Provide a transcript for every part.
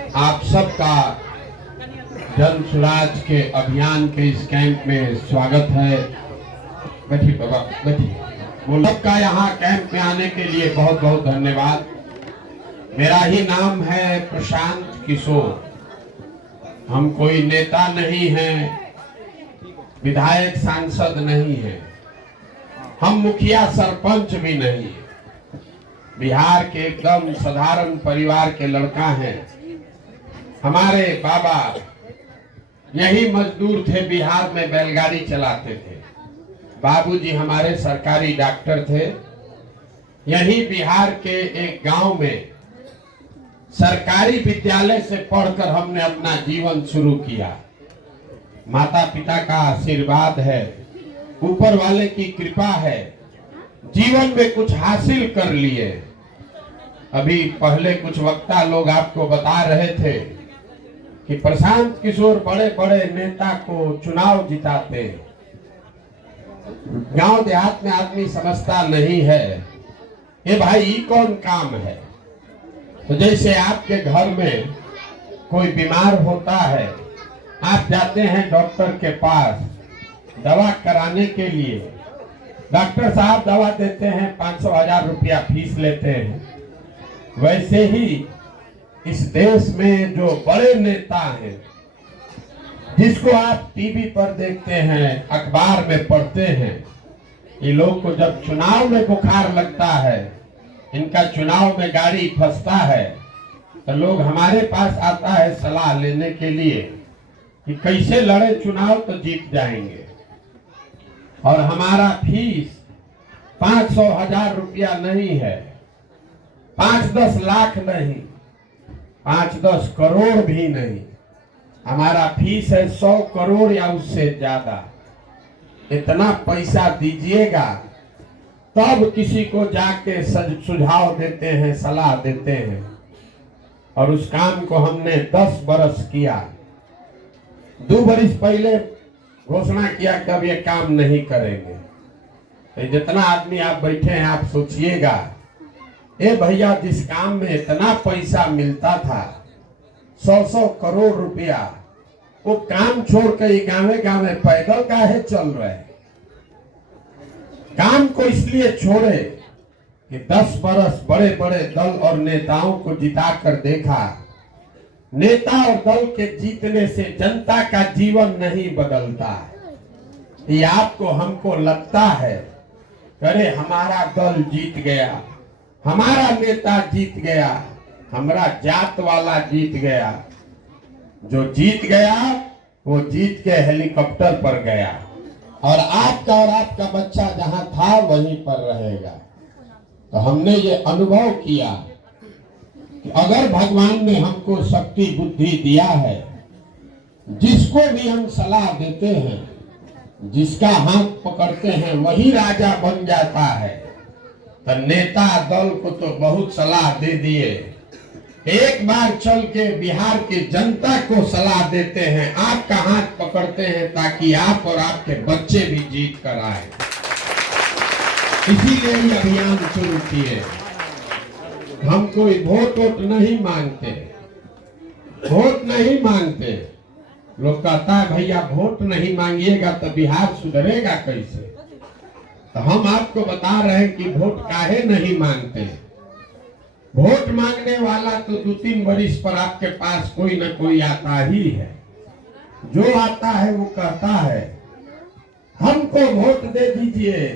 आप सबका जन स्वराज के अभियान के इस कैंप में स्वागत है। बैठिए बाबा, बैठिए। वो सबका यहाँ कैंप में आने के लिए बहुत बहुत धन्यवाद। मेरा ही नाम है प्रशांत किशोर। हम कोई नेता नहीं हैं, विधायक सांसद नहीं हैं, हम मुखिया सरपंच भी नहीं हैं। बिहार के एकदम साधारण परिवार के लड़का हैं। हमारे बाबा यही मजदूर थे, बिहार में बैलगाड़ी चलाते थे। बाबूजी हमारे सरकारी डॉक्टर थे। यही बिहार के एक गांव में सरकारी विद्यालय से पढ़कर हमने अपना जीवन शुरू किया। माता पिता का आशीर्वाद है, ऊपर वाले की कृपा है, जीवन में कुछ हासिल कर लिए। अभी पहले कुछ वक्ता लोग आपको बता रहे थे कि प्रशांत किशोर बड़े बड़े नेता को चुनाव जिताते। गांव देहात में आदमी समझता नहीं है ये भाई ये कौन काम है। तो जैसे आपके घर में कोई बीमार होता है, आप जाते हैं डॉक्टर के पास दवा कराने के लिए, डॉक्टर साहब दवा देते हैं, 500,000 रुपया फीस लेते हैं। वैसे ही इस देश में जो बड़े नेता हैं, जिसको आप टीवी पर देखते हैं, अखबार में पढ़ते हैं, ये लोग को जब चुनाव में बुखार लगता है, इनका चुनाव में गाड़ी फंसता है, तो लोग हमारे पास आता है सलाह लेने के लिए कि कैसे लड़े चुनाव तो जीत जाएंगे। और हमारा फीस 500,000 रुपया नहीं है, 5-10 लाख नहीं, 5-10 करोड़ भी नहीं। हमारा फीस है 100 करोड़ या उससे ज्यादा। इतना पैसा दीजिएगा तब किसी को जाके सुझाव देते हैं, सलाह देते हैं। और उस काम को हमने 10 बरस किया। 2 बरस पहले घोषणा किया कि अब ये काम नहीं करेंगे। तो जितना आदमी आप बैठे हैं, आप सोचिएगा, ए भैया, जिस काम में इतना पैसा मिलता था, 100 करोड़ रुपया, वो काम छोड़ कर गाँव गाँव पैदल काहे चल रहे। काम को इसलिए छोड़े कि 10 बरस बड़े बड़े दल और नेताओं को जिता कर देखा। नेता और दल के जीतने से जनता का जीवन नहीं बदलता। ये आपको हमको लगता है, अरे हमारा दल जीत गया, हमारा नेता जीत गया, हमारा जात वाला जीत गया। जो जीत गया वो जीत के हेलीकॉप्टर पर गया, और आपका बच्चा जहां था वहीं पर रहेगा। तो हमने ये अनुभव किया कि अगर भगवान ने हमको शक्ति बुद्धि दिया है, जिसको भी हम सलाह देते हैं, जिसका हाथ पकड़ते हैं, वही राजा बन जाता है। तो नेता दल को तो बहुत सलाह दे दिए, एक बार चल के बिहार की जनता को सलाह देते हैं, आपका हाथ पकड़ते हैं, ताकि आप और आपके बच्चे भी जीत कर आए। इसीलिए ये अभियान शुरू किए। हम कोई वोट नहीं मांगते, वोट नहीं मांगते। लोग कहता है भैया वोट नहीं मांगिएगा तो बिहार सुधरेगा कैसे। तो हम आपको बता रहे हैं कि वोट काहे नहीं मांगते। वोट मांगने वाला तो 2-3 बरिस पर आपके पास कोई ना कोई आता ही है। जो आता है वो कहता है हमको वोट दे दीजिए,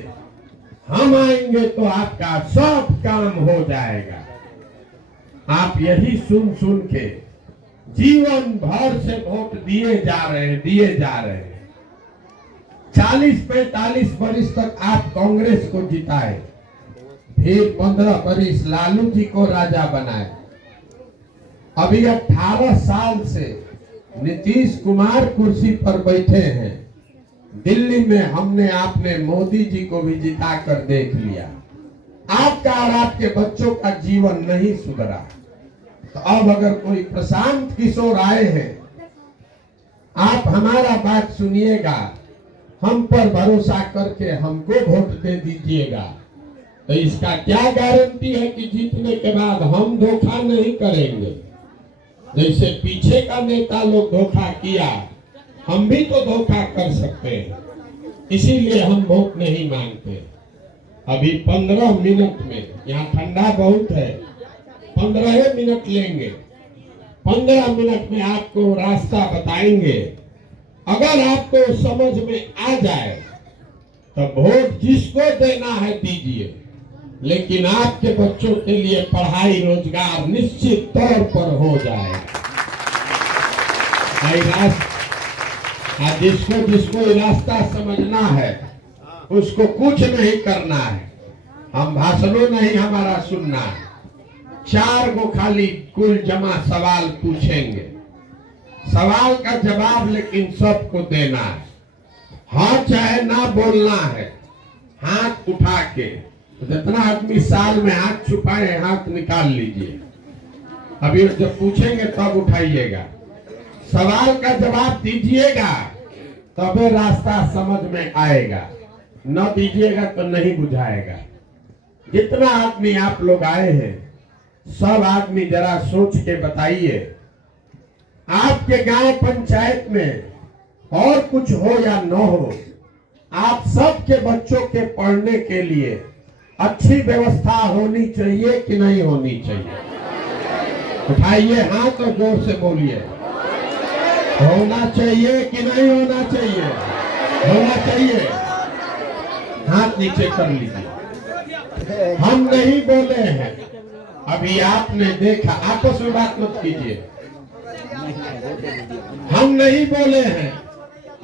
हम आएंगे तो आपका सब काम हो जाएगा। आप यही सुन सुन के जीवन भर से वोट दिए जा रहे हैं। 40-45 बरिस तक आप कांग्रेस को जिताए, फिर 15 बरिस लालू जी को राजा बनाए। अभी 18 साल से नीतीश कुमार कुर्सी पर बैठे हैं। दिल्ली में हमने आपने मोदी जी को भी जिता कर देख लिया। आपका और आपके बच्चों का जीवन नहीं सुधरा। तो अब अगर कोई प्रशांत किशोर आए हैं, आप हमारा बात सुनिएगा, हम पर भरोसा करके हमको वोट दे दीजिएगा। तो इसका क्या गारंटी है कि जीतने के बाद हम धोखा नहीं करेंगे। जैसे पीछे का नेता लोग धोखा किया, हम भी तो धोखा कर सकते हैं, इसीलिए हम वोट नहीं मांगते। अभी 15 मिनट में, यहाँ ठंडा बहुत है, 15 मिनट लेंगे, 15 मिनट में आपको रास्ता बताएंगे। अगर आपको समझ में आ जाए तो वोट जिसको देना है दीजिए, लेकिन आपके बच्चों के लिए पढ़ाई रोजगार निश्चित तौर पर हो जाएगा। जिसको जिसको रास्ता समझना है उसको कुछ नहीं करना है, हम भाषणों नहीं हमारा सुनना है, 4 गो खाली कुल जमा सवाल पूछेंगे, सवाल का जवाब लेकिन सबको देना है। हाँ चाहे ना बोलना है, हाथ उठा के, जितना आदमी साल में हाथ छुपाए हाथ निकाल लीजिए। अभी जब पूछेंगे तब उठाइएगा, सवाल का जवाब दीजिएगा तबे रास्ता समझ में आएगा, न दीजिएगा तो नहीं बुझाएगा। जितना आदमी आप लोग आए हैं सब आदमी जरा सोच के बताइए, आपके गांव पंचायत में और कुछ हो या न हो, आप सबके बच्चों के पढ़ने के लिए अच्छी व्यवस्था होनी चाहिए कि नहीं होनी चाहिए? उठाइए हाथ और जोर से बोलिए, होना चाहिए कि नहीं होना चाहिए? होना चाहिए। हाथ नीचे कर लीजिए। हम नहीं बोले हैं, अभी आपने देखा, आपस में बात मत कीजिए, हम नहीं बोले हैं,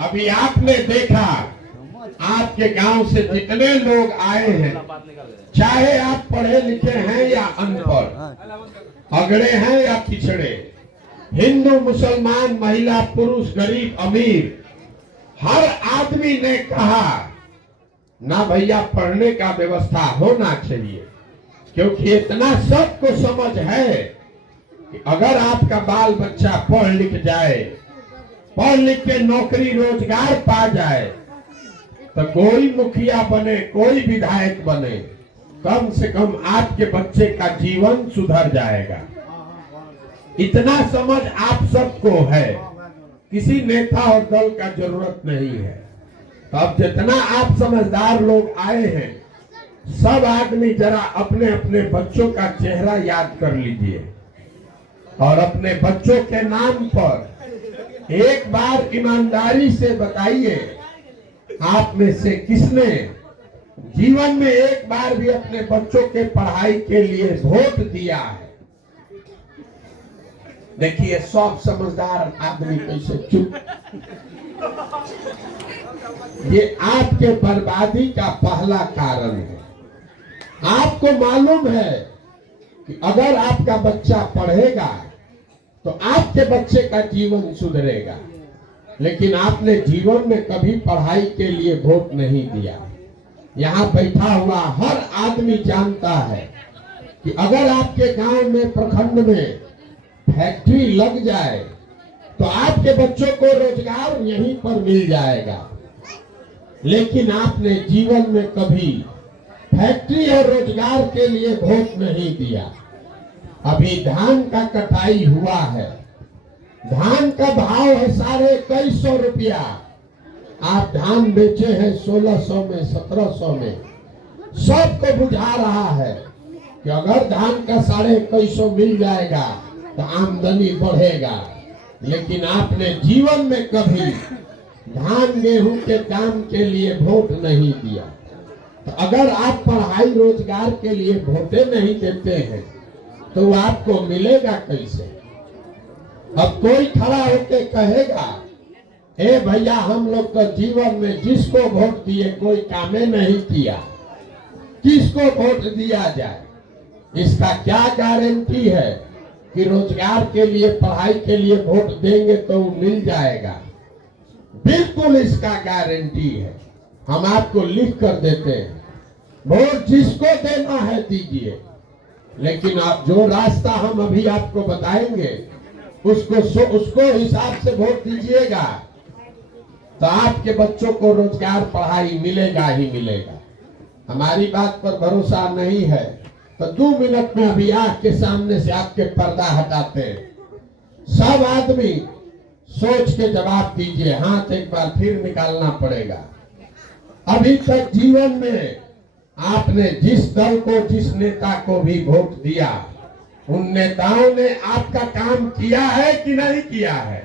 अभी आपने देखा आपके गांव से जितने लोग आए हैं, चाहे आप पढ़े लिखे हैं या अनपढ़, अगड़े हैं या पिछड़े, हिंदू मुसलमान, महिला पुरुष, गरीब अमीर, हर आदमी ने कहा ना भैया पढ़ने का व्यवस्था होना चाहिए, क्योंकि इतना सबको समझ है कि अगर आपका बाल बच्चा पढ़ लिख जाए, पढ़ लिख के नौकरी रोजगार पा जाए, तो कोई मुखिया बने, कोई विधायक बने, कम से कम आपके बच्चे का जीवन सुधर जाएगा। इतना समझ आप सबको है, किसी नेता और दल का जरूरत नहीं है। तो अब जितना आप समझदार लोग आए हैं, सब आदमी जरा अपने अपने बच्चों का चेहरा याद कर लीजिए और अपने बच्चों के नाम पर एक बार ईमानदारी से बताइए, आप में से किसने जीवन में एक बार भी अपने बच्चों के पढ़ाई के लिए वोट दिया है? देखिए सब समझदार आदमी कैसे चुप। ये आपके बर्बादी का पहला कारण है। आपको मालूम है कि अगर आपका बच्चा पढ़ेगा तो आपके बच्चे का जीवन सुधरेगा, लेकिन आपने जीवन में कभी पढ़ाई के लिए वोट नहीं दिया। यहाँ बैठा हुआ हर आदमी जानता है कि अगर आपके गांव में, प्रखंड में फैक्ट्री लग जाए तो आपके बच्चों को रोजगार यहीं पर मिल जाएगा, लेकिन आपने जीवन में कभी फैक्ट्री और रोजगार के लिए वोट नहीं दिया। अभी धान का कटाई हुआ है, धान का भाव है 2150 रुपया, आप धान बेचे हैं 1600 में, 1700 में। सबको बुझा रहा है कि अगर धान का 2150 मिल जाएगा तो आमदनी बढ़ेगा, लेकिन आपने जीवन में कभी धान गेहूं के दाम के लिए वोट नहीं दिया। तो अगर आप पढ़ाई रोजगार के लिए वोटे नहीं देते हैं तो आपको मिलेगा कैसे? अब कोई खड़ा होकर कहेगा, ए भैया हम लोग तो जीवन में जिसको वोट दिए कोई कामे नहीं किया, किसको वोट दिया जाए? इसका क्या गारंटी है कि रोजगार के लिए, पढ़ाई के लिए वोट देंगे तो वो मिल जाएगा? बिल्कुल इसका गारंटी है। हम आपको लिख कर देते हैं, वोट जिसको देना है दीजिए, लेकिन आप जो रास्ता हम अभी आपको बताएंगे उसको हिसाब से वोट दीजिएगा, तो आपके बच्चों को रोजगार, पढ़ाई मिलेगा ही मिलेगा। हमारी बात पर भरोसा नहीं है तो 2 मिनट में अभी आँख के सामने से आपके पर्दा हटाते हैं, सब आदमी सोच के जवाब दीजिए। हाथ एक बार फिर निकालना पड़ेगा। अभी तक जीवन में आपने जिस दल को, जिस नेता को भी वोट दिया, उन नेताओं ने आपका काम किया है कि नहीं किया है?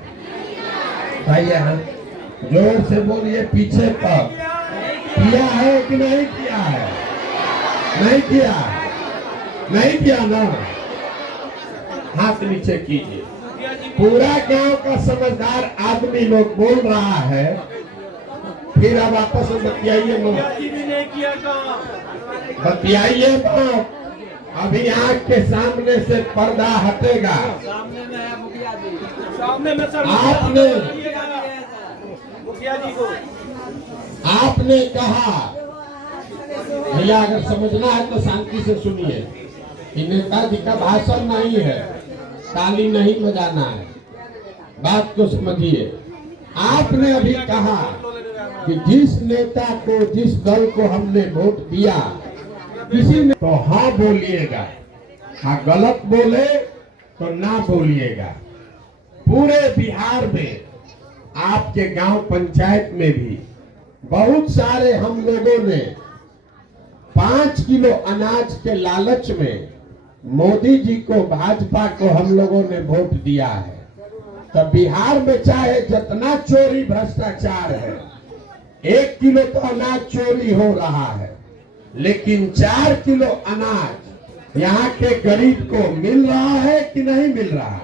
भैया जोर से बोलिए, पीछे तक किया है कि नहीं किया है? नहीं किया, नहीं किया ना? हाथ नीचे कीजिए। पूरा गांव का समझदार आदमी लोग बोल रहा है, फिर अब आपस में बतियाइए मत, बतियाइए मत। अभी आंख के सामने से पर्दा हटेगा। आपने कहा, भैया अगर समझना है तो शांति से सुनिए कि नेताजी का भाषण नहीं है, ताली नहीं बजाना है, बात को समझिए। आपने अभी कहा कि जिस नेता को, जिस दल को हमने वोट दिया, किसी ने तो हाँ बोलिएगा, हाँ गलत बोले तो ना बोलिएगा। पूरे बिहार में, आपके गांव पंचायत में भी बहुत सारे हम लोगों ने 5 किलो अनाज के लालच में मोदी जी को, भाजपा को हम लोगों ने वोट दिया है। तो बिहार में चाहे जितना चोरी भ्रष्टाचार है, 1 किलो तो अनाज चोरी हो रहा है, लेकिन 4 किलो अनाज यहाँ के गरीब को मिल रहा है कि नहीं मिल रहा है?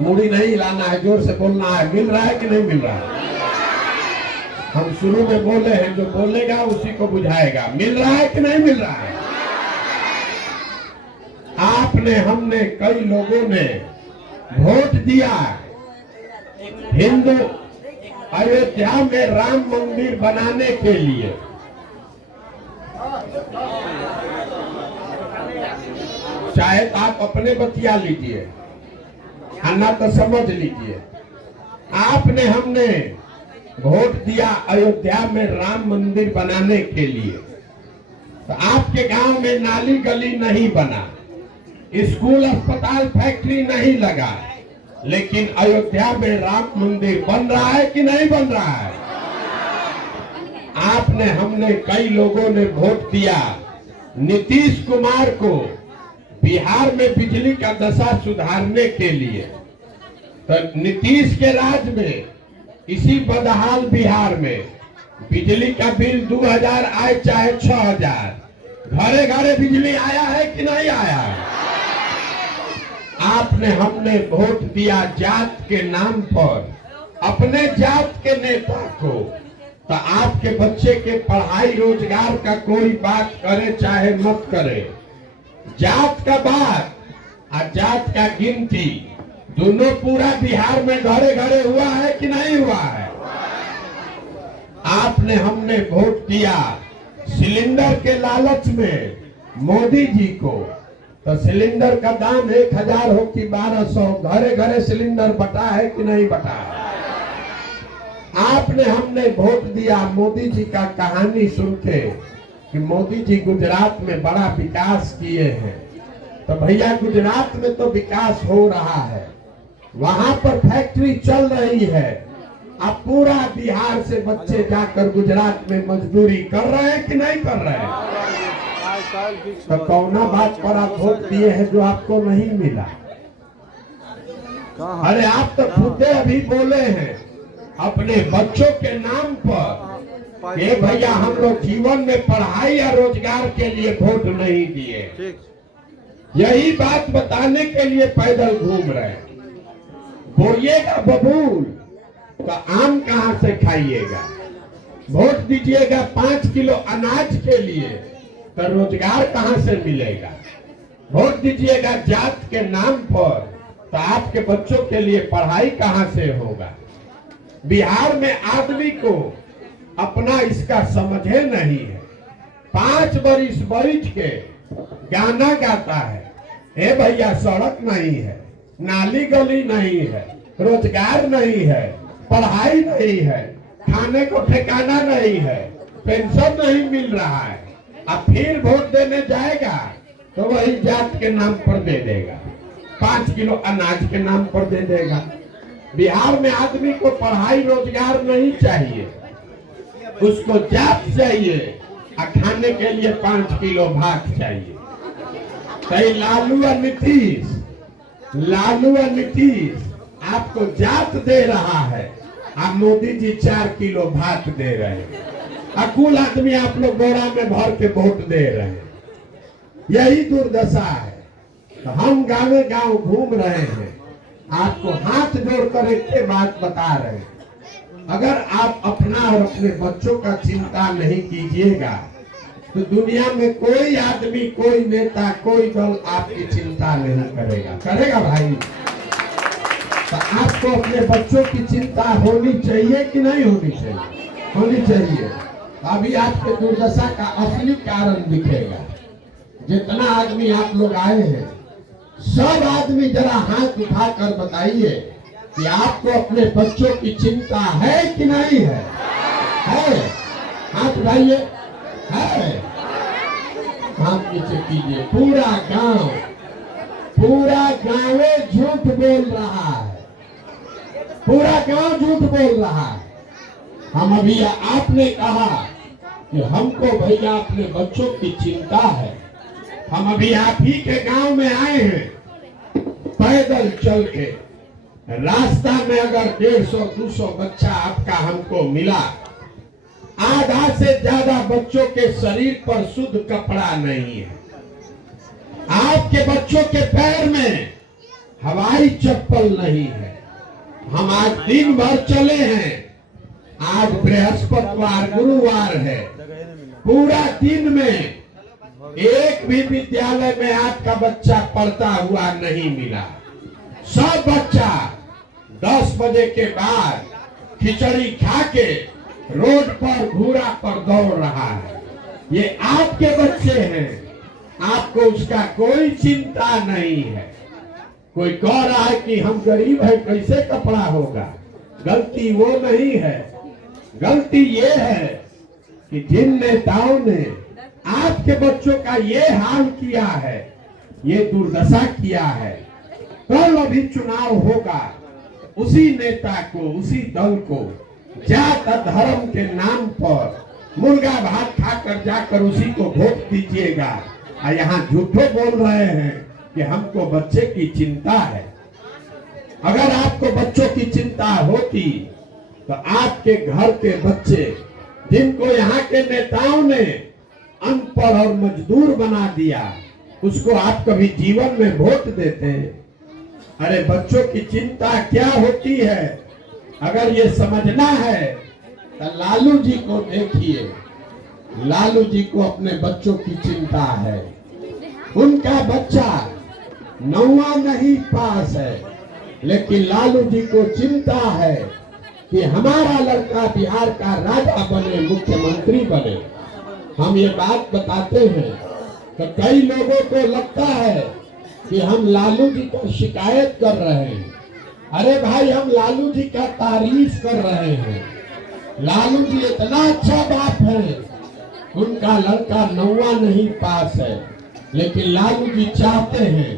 मुड़ी नहीं लाना है, जोर से बोलना है, मिल रहा है कि नहीं मिल रहा है? हम शुरू में बोले हैं, जो बोलेगा उसी को बुझाएगा। मिल रहा है कि नहीं मिल रहा है? आपने, हमने, कई लोगों ने वोट दिया हिंदू अयोध्या में राम मंदिर बनाने के लिए। शायद आप अपने बतिया लीजिए, अन्ना तो समझ लीजिए। आपने, हमने वोट दिया अयोध्या में राम मंदिर बनाने के लिए। तो आपके गांव में नाली गली नहीं बना, स्कूल, अस्पताल, फैक्ट्री नहीं लगा, लेकिन अयोध्या में राम मंदिर बन रहा है कि नहीं बन रहा है? आपने, हमने, कई लोगों ने वोट दिया नीतीश कुमार को बिहार में बिजली का दशा सुधारने के लिए। तो नीतीश के राज में, इसी बदहाल बिहार में बिजली का बिल 2000 आए चाहे 6000, घरे घरे बिजली आया है कि नहीं आया है? आपने, हमने वोट दिया जात के नाम पर, अपने जात के नेता को। तो आपके बच्चे के पढ़ाई रोजगार का कोई बात करे चाहे मत करे, जात का बात और जात का गिनती दोनों पूरा बिहार में घरे घरे हुआ है कि नहीं हुआ है? आपने, हमने वोट दिया सिलेंडर के लालच में मोदी जी को। तो सिलेंडर का दाम 1000 हो कि 1200, घरे घरे सिलेंडर बटा है कि नहीं बटा है? आपने, हमने वोट दिया मोदी जी का कहानी सुन के कि मोदी जी गुजरात में बड़ा विकास किए हैं। तो भैया गुजरात में तो विकास हो रहा है, वहां पर फैक्ट्री चल रही है। अब पूरा बिहार से बच्चे जाकर गुजरात में मजदूरी कर रहे हैं कि नहीं कर रहे हैं? तो कौना बात पर आप वोट दिए हैं जो आपको नहीं मिला? अरे आप तो खुद अभी बोले हैं अपने बच्चों के नाम पर, ये भैया हम लोग जीवन में पढ़ाई या रोजगार के लिए वोट नहीं दिए। यही बात बताने के लिए पैदल घूम रहे हैं। बोलिएगा बबूल तो आम कहां से खाइएगा? वोट दीजिएगा 5 किलो अनाज के लिए तो रोजगार कहां से मिलेगा? वोट दीजिएगा जात के नाम पर तो आपके बच्चों के लिए पढ़ाई कहां से होगा? बिहार में आदमी को अपना इसका समझे नहीं है। 5 बरिस बैठ के गाना गाता है, ए भैया सड़क नहीं है, नाली गली नहीं है, रोजगार नहीं है, पढ़ाई नहीं है, खाने को ठिकाना नहीं है, पेंशन नहीं मिल रहा है। अब फिर वोट देने जाएगा तो वही जात के नाम पर दे देगा। 5 किलो अनाज के नाम पर दे देगा। बिहार में आदमी को पढ़ाई रोजगार नहीं चाहिए, उसको जात चाहिए और खाने के लिए 5 किलो भात चाहिए। तो लालू और नीतीश आपको जात दे रहा है, आप मोदी जी 4 किलो भात दे रहे हैं, कुल आदमी आप लोग बोरा में भर के वोट दे रहे हैं। यही दुर्दशा है। तो हम गाँव गाँव घूम रहे हैं, आपको हाथ जोड़कर एक बात बता रहे हैं, अगर आप अपना और अपने बच्चों का चिंता नहीं कीजिएगा तो दुनिया में कोई आदमी, कोई नेता, कोई दल आपकी चिंता नहीं करेगा। करेगा भाई? तो आपको अपने बच्चों की चिंता होनी चाहिए कि नहीं होनी चाहिए? होनी चाहिए। अभी आपके दुर्दशा का असली कारण दिखेगा। जितना आदमी आप लोग आए हैं, सब आदमी जरा हाथ उठाकर बताइए कि आपको अपने बच्चों की चिंता है कि नहीं है? है? हाथ उठाइए। है? हाथ नीचे कीजिए। पूरा गांव झूठ बोल रहा है, पूरा गांव झूठ बोल रहा है। हम अभी आपने कहा कि हमको भैया अपने बच्चों की चिंता है। हम अभी आप ही के गांव में आए हैं, पैदल चल के रास्ता में अगर 150-200 बच्चा आपका हमको मिला, आधा से ज्यादा बच्चों के शरीर पर शुद्ध कपड़ा नहीं है। आपके बच्चों के पैर में हवाई चप्पल नहीं है। हम आज दिन भर चले हैं, आज बृहस्पतिवार गुरुवार है, पूरा दिन में एक भी विद्यालय में आपका बच्चा पढ़ता हुआ नहीं मिला। सब बच्चा 10 बजे के बाद खिचड़ी खा के रोड पर घूरा पर दौड़ रहा है। ये आपके बच्चे हैं, आपको उसका कोई चिंता नहीं है। कोई कह रहा है कि हम गरीब है, कैसे कपड़ा होगा? गलती वो नहीं है, गलती ये है कि जिन नेताओं ने आपके बच्चों का ये हाल किया है, ये दुर्दशा किया है, कल अभी चुनाव होगा, उसी नेता को, उसी दल को जात धर्म के नाम पर मुर्गा भात खाकर जाकर उसी को वोट दीजिएगा। और यहाँ झूठो बोल रहे हैं कि हमको बच्चे की चिंता है। अगर आपको बच्चों की चिंता होती तो आपके घर के बच्चे, जिनको यहाँ के नेताओं ने अनपढ़ और मजदूर बना दिया, उसको आप कभी जीवन में वोट देते? अरे बच्चों की चिंता क्या होती है, अगर ये समझना है तो लालू जी को देखिए। लालू जी को अपने बच्चों की चिंता है। उनका बच्चा 9वां नहीं पास है, लेकिन लालू जी को चिंता है कि हमारा लड़का बिहार का राजा बने, मुख्यमंत्री बने। हम ये बात बताते हैं तो कई लोगों को लगता है कि हम लालू जी को शिकायत कर रहे हैं। अरे भाई, हम लालू जी का तारीफ कर रहे हैं। लालू जी इतना अच्छा बाप है, उनका लड़का 9वां नहीं पास है, लेकिन लालू जी चाहते हैं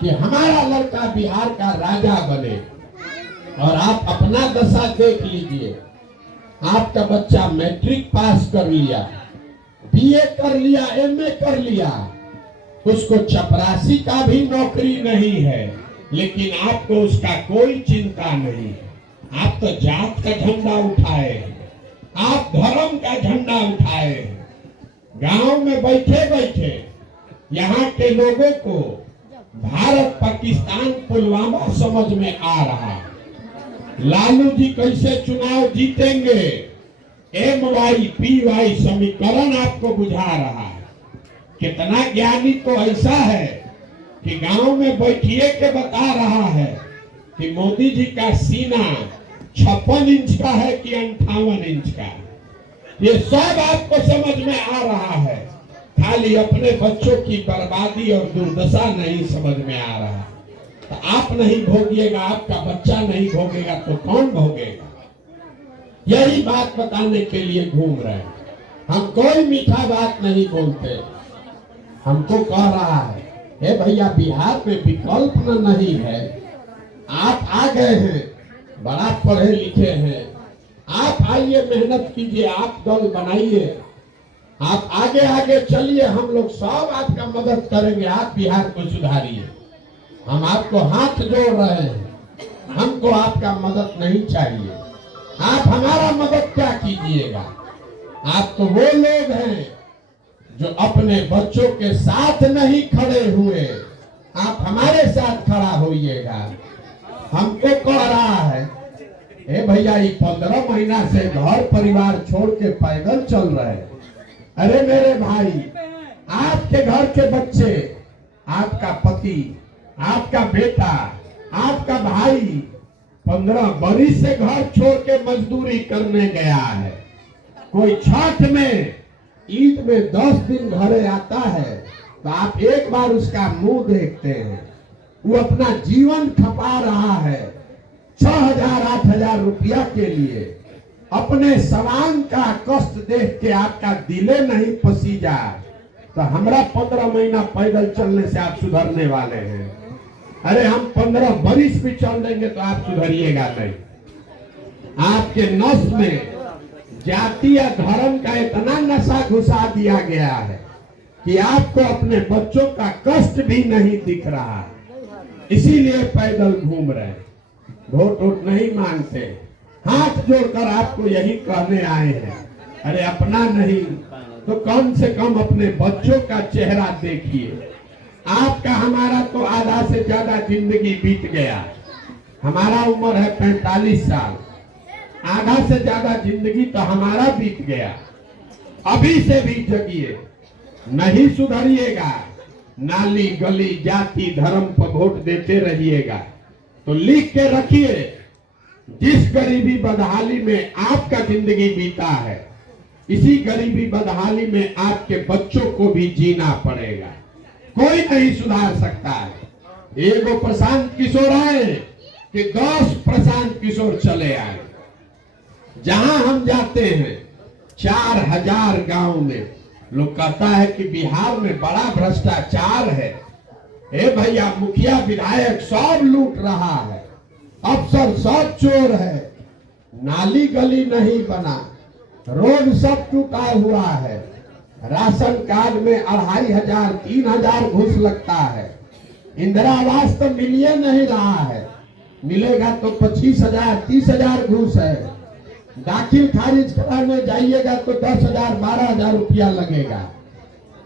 कि हमारा लड़का बिहार का राजा बने। और आप अपना दशा देख लीजिए, आपका बच्चा मैट्रिक पास कर लिया, बीए कर लिया, एमए कर लिया, उसको चपरासी का भी नौकरी नहीं है, लेकिन आपको उसका कोई चिंता नहीं। आप तो जात का झंडा उठाए, आप धर्म का झंडा उठाए। गांव में बैठे बैठे यहाँ के लोगों को भारत पाकिस्तान पुलवामा समझ में आ रहा है। लालू जी कैसे चुनाव जीतेंगे, MYPY समीकरण आपको बुझा रहा है। कितना ज्ञानी तो ऐसा है कि गांव में बैठिए के बता रहा है कि मोदी जी का सीना 56 इंच का है कि 58 इंच का। ये सब आपको समझ में आ रहा है, खाली अपने बच्चों की बर्बादी और दुर्दशा नहीं समझ में आ रहा। तो आप नहीं भोगिएगा, आपका बच्चा नहीं भोगेगा तो कौन भोगेगा? यही बात बताने के लिए घूम रहे हैं। हम कोई मीठा बात नहीं बोलते। हमको कह रहा है हे भैया, बिहार में विकल्प नहीं है। आप आ गए हैं, बड़ा पढ़े लिखे हैं, आप आइए, मेहनत कीजिए, आप दल बनाइए, आप आगे आगे चलिए, हम लोग सब आपका मदद करेंगे, आप बिहार को सुधारिए। हम आपको हाथ जोड़ रहे हैं, हमको आपका मदद नहीं चाहिए। आप हमारा मदद क्या कीजिएगा? आप तो वो लोग हैं जो अपने बच्चों के साथ नहीं खड़े हुए, आप हमारे साथ खड़ा होइएगा। हमको कह रहा है, ए भैया, ये 15 महीना से घर परिवार छोड़ के पैदल चल रहे हैं। अरे मेरे भाई, आपके घर के बच्चे, आपका पति, आपका बेटा, आपका भाई 15 बरिस से घर छोड़ के मजदूरी करने गया है। कोई छठ में, ईद में 10 दिन घरे आता है तो आप एक बार उसका मुंह देखते हैं। वो अपना जीवन खपा रहा है 6,000-8,000 रुपया के लिए। अपने सवांग का कष्ट देख के आपका दिले नहीं पसीजा, तो हमरा 15 महीना पैदल चलने से आप सुधरने वाले हैं? अरे हम 15 बरिस भी चल देंगे तो आप सुधरिएगा नहीं। आपके नस में जाति या धर्म का इतना नशा घुसा दिया गया है कि आपको अपने बच्चों का कष्ट भी नहीं दिख रहा, इसीलिए पैदल घूम रहे हैं, वोट वोट नहीं मांगते। हाथ जोड़कर आपको यही कहने आए हैं, अरे अपना नहीं तो कम से कम अपने बच्चों का चेहरा देखिए। आपका हमारा तो आधा से ज्यादा जिंदगी बीत गया। हमारा उम्र है 45 साल, आधा से ज्यादा जिंदगी तो हमारा बीत गया। अभी से भी जगिए, नहीं सुधरिएगा, नाली गली जाति धर्म पर वोट देते रहिएगा तो लिख के रखिए, जिस गरीबी बदहाली में आपका जिंदगी बीता है, इसी गरीबी बदहाली में आपके बच्चों को भी जीना पड़ेगा। कोई नहीं सुधार सकता है। एगो प्रशांत किशोर आए कि 10 प्रशांत किशोर चले आए। जहां हम जाते हैं 4000 गांव में लोग कहता है कि बिहार में बड़ा भ्रष्टाचार है। ए भैया, मुखिया विधायक सब लूट रहा है, अफसर सब चोर है, नाली गली नहीं बना, रोड सब टूटा हुआ है, राशन कार्ड में 2500-3000 घूस लगता है, इंदिरा आवास तो मिलिए नहीं रहा है, मिलेगा तो 25,000-30,000 घूस है, दाखिल खारिज कराने जाइएगा तो 10,000-12,000 रुपया लगेगा।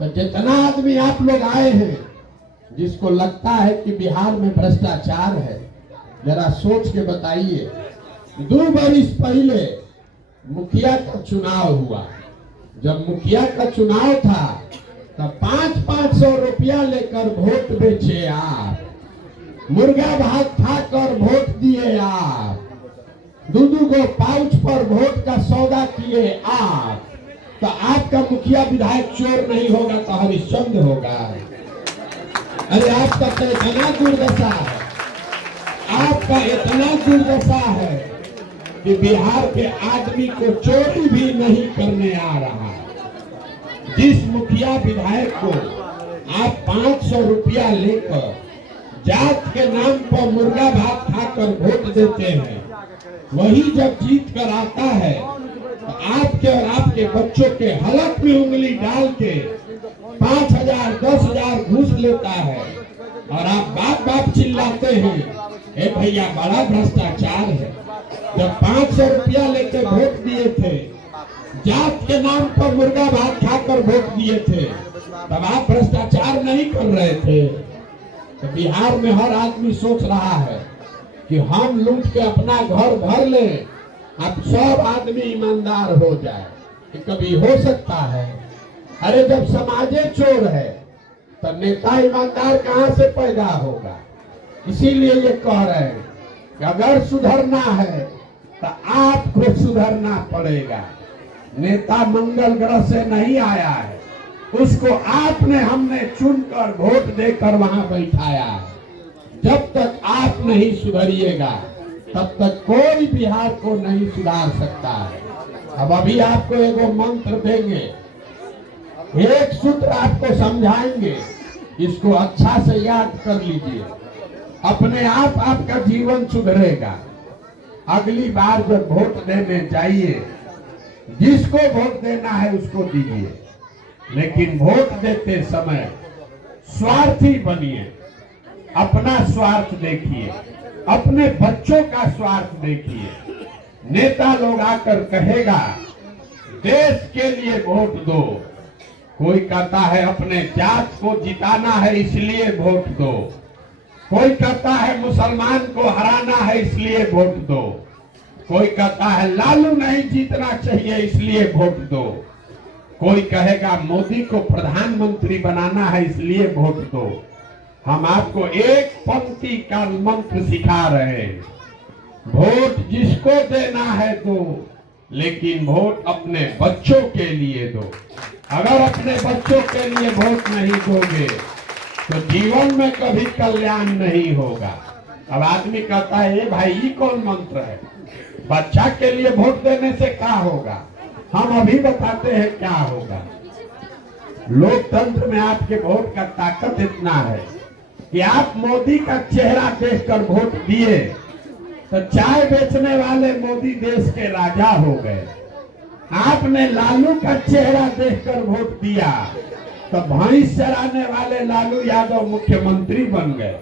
तो जितना आदमी आप लोग आए हैं जिसको लगता है कि बिहार में भ्रष्टाचार है, जरा सोच के बताइए। 2 बरिस पहले मुखिया का चुनाव हुआ, जब मुखिया का चुनाव था तब 500-500 रुपया लेकर वोट बेचे आप, मुर्गा भात खाकर वोट दिए आप, 2-2 गो पाउच पर वोट का सौदा किए आप। तो आपका मुखिया विधायक चोर नहीं होगा तो हरिश्चंद्र होगा। अरे आपका तो इतना दुर्दशा है, आपका इतना दुर्दशा है कि बिहार के आदमी को चोरी भी नहीं करने आ रहा। जिस मुखिया विधायक को आप 500 रुपया लेकर जात के नाम पर मुर्गा भात खाकर वोट देते हैं, वही जब जीत कर आता है तो आपके और आपके बच्चों के हलक में उंगली डाल के 5,000-10,000 घूस लेता है और आप बाप बाप चिल्लाते हैं, ए भैया बड़ा भ्रष्टाचार है। जब 500 रुपया लेके वोट दिए थे, जात के नाम पर मुर्गा भात खाकर वोट दिए थे, तब आप भ्रष्टाचार नहीं कर रहे थे। तो बिहार में हर आदमी सोच रहा है कि हम लूट के अपना घर भर ले, अब सब आदमी ईमानदार हो जाए। कि कभी हो सकता है? अरे जब समाजे चोर है तो नेता ईमानदार कहां से पैदा होगा? इसीलिए ये कह रहे हैं कि अगर सुधरना है तो आपको सुधरना पड़ेगा। नेता मंगल ग्रह से नहीं आया है, उसको आपने हमने चुनकर वोट देकर वहां बैठाया है। जब तक आप नहीं सुधरिएगा तब तक कोई बिहार को नहीं सुधार सकता है। अब अभी आपको एगो मंत्र देंगे, एक सूत्र आपको समझाएंगे, इसको अच्छा से याद कर लीजिए। अपने आप आपका जीवन सुधरेगा। अगली बार जब वोट देने जाइए, जिसको वोट देना है उसको दीजिए, लेकिन वोट देते समय स्वार्थी बनिए। अपना स्वार्थ देखिए, अपने बच्चों का स्वार्थ देखिए। नेता लोग आकर कहेगा देश के लिए वोट दो, कोई कहता है अपने जात को जिताना है इसलिए वोट दो, कोई कहता है मुसलमान को हराना है इसलिए वोट दो, कोई कहता है लालू नहीं जीतना चाहिए इसलिए वोट दो, कोई कहेगा मोदी को प्रधानमंत्री बनाना है इसलिए वोट दो। हम आपको एक पंक्ति का मंत्र सिखा रहे हैं, वोट जिसको देना है दो, लेकिन वोट अपने बच्चों के लिए दो। अगर अपने बच्चों के लिए वोट नहीं दोगे तो जीवन में कभी कल्याण नहीं होगा। अब आदमी कहता है ये भाई ये कौन मंत्र है, बच्चा के लिए वोट देने से क्या होगा? हम अभी बताते हैं क्या होगा। लोकतंत्र में आपके वोट का ताकत इतना है कि आप मोदी का चेहरा देखकर वोट दिए तो चाय बेचने वाले मोदी देश के राजा हो गए। आपने लालू का चेहरा देखकर वोट दिया तो भैंस चराने वाले लालू यादव मुख्यमंत्री बन गए।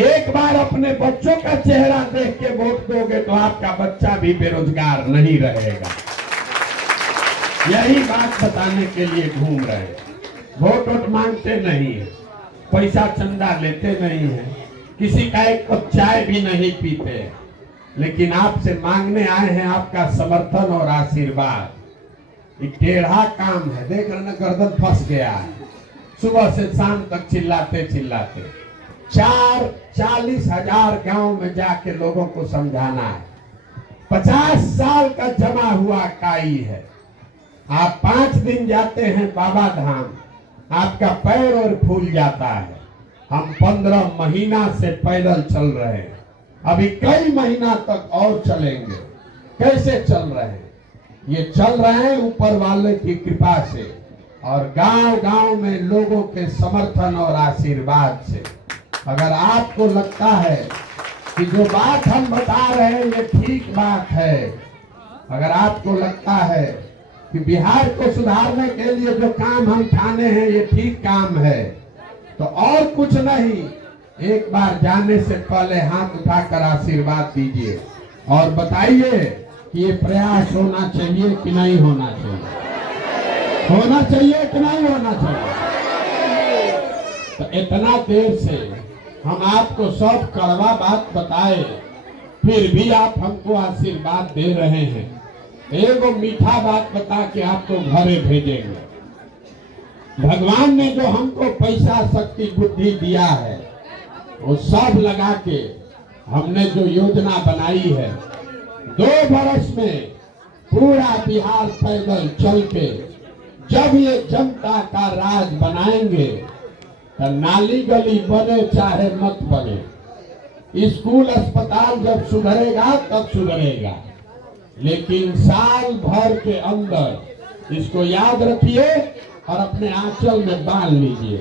एक बार अपने बच्चों का चेहरा देख के वोट दोगे तो आपका बच्चा भी बेरोजगार नहीं रहेगा। यही बात बताने के लिए घूम रहे हैं। वोट मांगते नहीं है, पैसा चंदा लेते नहीं है, किसी का एक कप चाय भी नहीं पीते, लेकिन आपसे मांगने आए हैं आपका समर्थन और आशीर्वाद। एक टेढ़ा काम है, देख रहे ना गर्दन फंस गया है। सुबह से शाम तक चिल्लाते चिल्लाते 40,000 गांव में जाके लोगों को समझाना है। 50 साल का जमा हुआ काई है। आप 5 दिन जाते हैं बाबा धाम, आपका पैर और फूल जाता है। हम 15 महीना से पैदल चल रहे हैं, अभी कई महीना तक और चलेंगे। कैसे चल रहे हैं? ये चल रहे हैं ऊपर वाले की कृपा से और गांव गांव में लोगों के समर्थन और आशीर्वाद से। अगर आपको लगता है कि जो बात हम बता रहे हैं ये ठीक बात है, अगर आपको लगता है कि बिहार को सुधारने के लिए जो काम हम ठाने हैं ये ठीक काम है, तो और कुछ नहीं, एक बार जाने से पहले हाथ उठाकर आशीर्वाद दीजिए और बताइए कि ये प्रयास होना चाहिए कि नहीं होना चाहिए, होना चाहिए कि नहीं होना चाहिए। तो इतना देर से हम आपको सब कड़वा बात बताए, फिर भी आप हमको आशीर्वाद दे रहे हैं। एगो मीठा बात बता के आपको घरे भेजेंगे। भगवान ने जो हमको पैसा शक्ति बुद्धि दिया है वो सब लगा के हमने जो योजना बनाई है, 2 वर्ष में पूरा बिहार पैदल चल के जब ये जनता का राज बनाएंगे तो नाली गली बने चाहे मत बने, स्कूल अस्पताल जब सुधरेगा तब सुधरेगा, लेकिन साल भर के अंदर इसको याद रखिए और अपने आंचल में बांध लीजिए।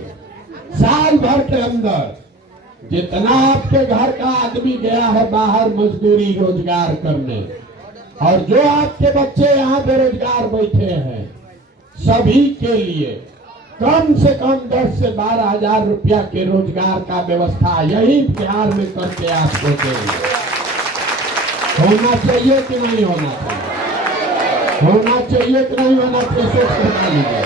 साल भर के अंदर जितना आपके घर का आदमी गया है बाहर मजदूरी रोजगार करने, और जो आपके बच्चे यहाँ बेरोजगार बैठे हैं, सभी के लिए कम से कम 10 से 12 हजार रुपया के रोजगार का व्यवस्था यही बिहार में करके आपको देंगे। होना चाहिए कि नहीं होना चाहिए? होना चाहिए कि नहीं होना चाहिए? सोच बता लीजिए।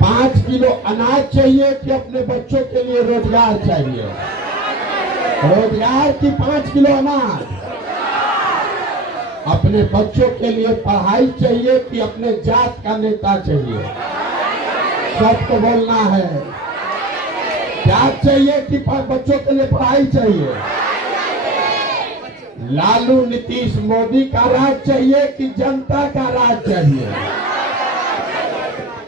5 किलो अनाज चाहिए कि अपने बच्चों के लिए रोजगार चाहिए? रोजगार की 5 किलो अनाज? अपने बच्चों के लिए पढ़ाई चाहिए कि अपने जात का नेता चाहिए? सबको बोलना है। जात चाहिए कि बच्चों के लिए पढ़ाई चाहिए? लालू नीतीश मोदी का राज चाहिए कि जनता का राज चाहिए?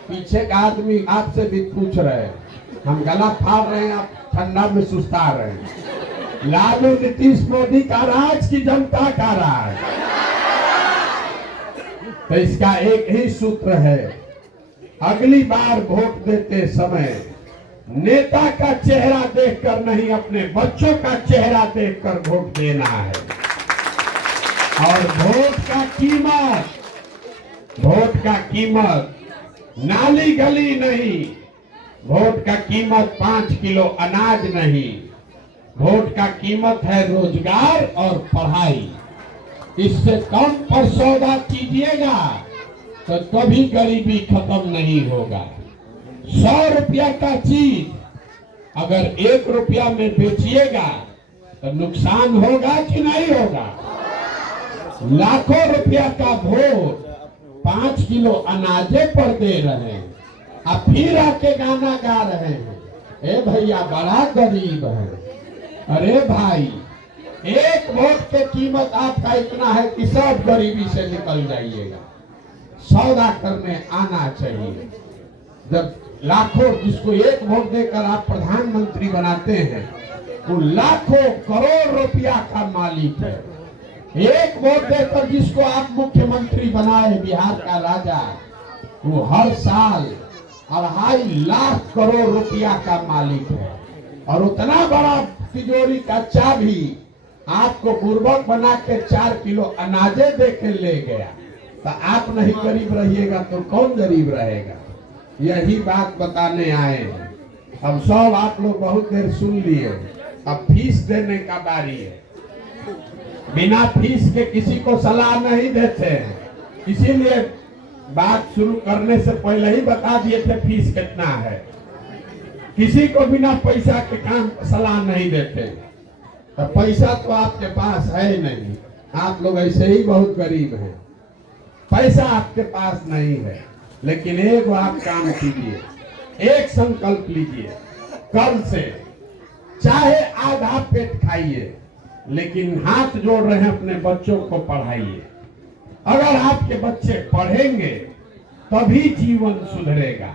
पीछे का आदमी आपसे भी पूछ रहे हैं, हम गला फाड़ रहे हैं, आप ठंडा में सुस्ता रहे हैं। लालू नीतीश मोदी का राज की जनता का राज? तो इसका एक ही सूत्र है, अगली बार वोट देते समय नेता का चेहरा देखकर नहीं, अपने बच्चों का चेहरा देखकर वोट देना है। और वोट का कीमत नाली गली नहीं, वोट का कीमत 5 किलो अनाज नहीं, वोट का कीमत है रोजगार और पढ़ाई। इससे कम पर सौदा कीजिएगा तो कभी गरीबी खत्म नहीं होगा। 100 रुपया का चीज अगर 1 रुपया में बेचिएगा तो नुकसान होगा कि नहीं होगा। लाखों रुपया का वोट 5 किलो अनाजे पर दे रहे हैं, अब फिर आके गाना गा रहे हैं, ए भैया बड़ा गरीब है। अरे भाई, 1 वोट की कीमत आपका इतना है कि सब गरीबी से निकल जाइएगा। सौदा करने आना चाहिए। जब लाखों, जिसको 1 वोट देकर आप प्रधानमंत्री बनाते हैं, वो लाखों करोड़ रुपया का मालिक है। 1 वोट देकर जिसको आप मुख्यमंत्री बनाए, बिहार का राजा, वो हर साल 2.5 लाख करोड़ रुपया का मालिक है। और उतना बड़ा तिजोरी का चाबी आपको बुर्बक बना के 4 किलो अनाजे दे के ले गया, तो आप नहीं गरीब रहिएगा तो कौन गरीब रहेगा। यही बात बताने आए हैं। अब सब आप लोग बहुत देर सुन लिए, अब फीस देने का बारी है। बिना फीस के किसी को सलाह नहीं देते हैं, इसीलिए बात शुरू करने से पहले ही बता दिए थे फीस कितना है। किसी को बिना पैसा के काम सलाह नहीं देते। तो पैसा तो आपके पास है ही नहीं, आप लोग ऐसे ही बहुत गरीब हैं। पैसा आपके पास नहीं है, लेकिन एक आप काम कीजिए, एक संकल्प लीजिए, कल से चाहे आधा पेट खाइए, लेकिन हाथ जोड़ रहे हैं अपने बच्चों को पढ़ाइए। अगर आपके बच्चे पढ़ेंगे तभी जीवन सुधरेगा।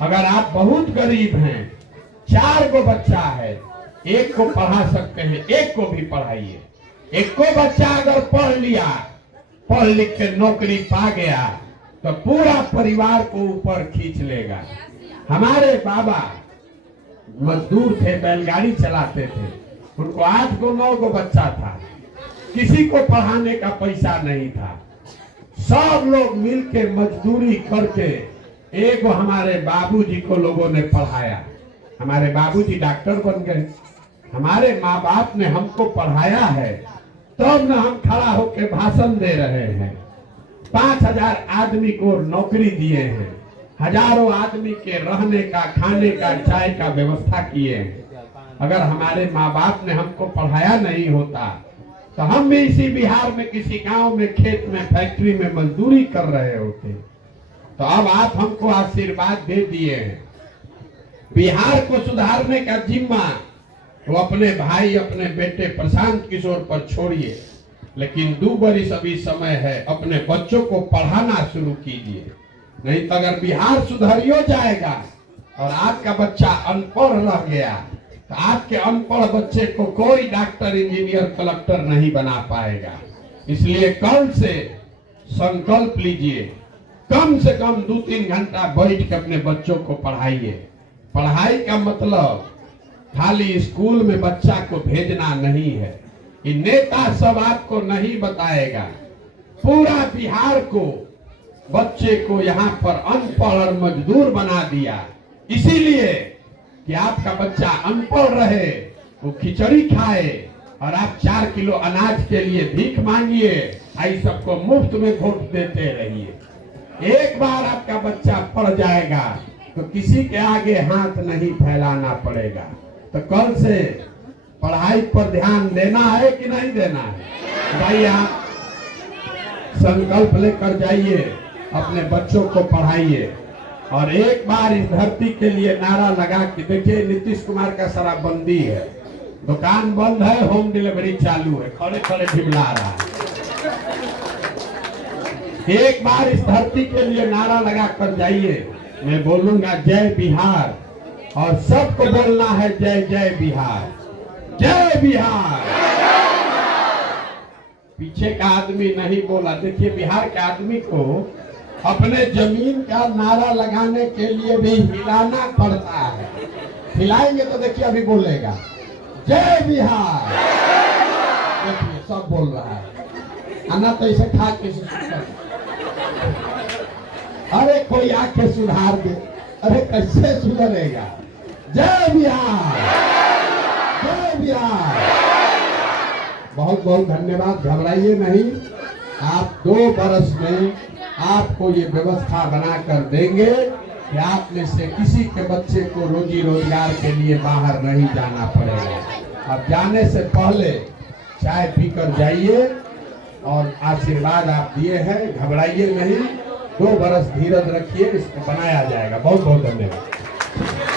अगर आप बहुत गरीब हैं, 4 गो बच्चा है, 1 को पढ़ा सकते हैं, 1 को भी पढ़ाइए। 1 को बच्चा अगर पढ़ लिया, पढ़ लिख के नौकरी पा गया, तो पूरा परिवार को ऊपर खींच लेगा। हमारे बाबा मजदूर थे, बैलगाड़ी चलाते थे, उनको 8 गो 9 गो बच्चा था, किसी को पढ़ाने का पैसा नहीं था। सब लोग मिलके मजदूरी करके एक हमारे बाबूजी को लोगों ने पढ़ाया। हमारे बाबूजी डॉक्टर बन गए। हमारे माँ बाप ने हमको पढ़ाया है, तब न हम खड़ा होकर भाषण दे रहे हैं। 5000 आदमी को नौकरी दिए हैं, हजारों आदमी के रहने का, खाने का, चाय का व्यवस्था किए हैं। अगर हमारे माँ बाप ने हमको पढ़ाया नहीं होता तो हम भी इसी बिहार में किसी गांव में, खेत में, फैक्ट्री में मजदूरी कर रहे होते। तो अब आप हमको आशीर्वाद दे दिए हैं। बिहार को सुधारने का जिम्मा वो अपने भाई, अपने बेटे प्रशांत किशोर पर छोड़िए, लेकिन 2 बरिस अभी समय है, अपने बच्चों को पढ़ाना शुरू कीजिए। नहीं तो अगर बिहार सुधरियो जाएगा और आपका बच्चा अनपढ़ रह गया, तो आपके अनपढ़ बच्चे को कोई डॉक्टर, इंजीनियर, कलेक्टर नहीं बना पाएगा। इसलिए कल से संकल्प लीजिए, कम से कम 2-3 घंटा बैठ के अपने बच्चों को पढ़ाइए। पढ़ाई का मतलब खाली स्कूल में बच्चा को भेजना नहीं है। ये नेता सब आपको नहीं बताएगा। पूरा बिहार को, बच्चे को यहाँ पर अनपढ़ और मजदूर बना दिया, इसीलिए कि आपका बच्चा अनपढ़ रहे, वो खिचड़ी खाए और आप 4 किलो अनाज के लिए भीख मांगिए, आई सबको मुफ्त में वोट देते रहिए। एक बार आपका बच्चा पढ़ जाएगा तो किसी के आगे हाथ नहीं फैलाना पड़ेगा। तो कल से पढ़ाई पर ध्यान देना है कि नहीं देना है? भाई आप संकल्प लेकर जाइए, अपने बच्चों को पढ़ाइए। और एक बार इस धरती के लिए नारा लगा के देखिए, नीतीश कुमार का शराबबंदी है, दुकान बंद है, होम डिलीवरी चालू है, खड़े खड़े ढिबला रहा है। एक बार इस धरती के लिए नारा लगा कर जाइए। मैं बोलूंगा जय बिहार, और सबको बोलना है जय जय बिहार, जय बिहार। पीछे का आदमी नहीं बोला। देखिए, बिहार के आदमी को अपने जमीन का नारा लगाने के लिए भी हिलाना पड़ता है। खिलाएंगे तो देखिए अभी बोलेगा जय बिहार। देखिए सब बोल रहा है, अन्ना तो इसे खा के अरे कोई आके सुधार दे, अरे कैसे सुधरेगा। जय बिहार, जय बिहार। बहुत बहुत धन्यवाद। घबराइए नहीं, आप 2 बरस में आपको ये व्यवस्था बना कर देंगे कि आप में से किसी के बच्चे को रोजी रोजगार के लिए बाहर नहीं जाना पड़ेगा। अब जाने से पहले चाय पीकर जाइए और आशीर्वाद आप दिए हैं, घबराइए नहीं। 2 बरस धीरज रखिए, इसको बनाया जाएगा। बहुत बहुत धन्यवाद।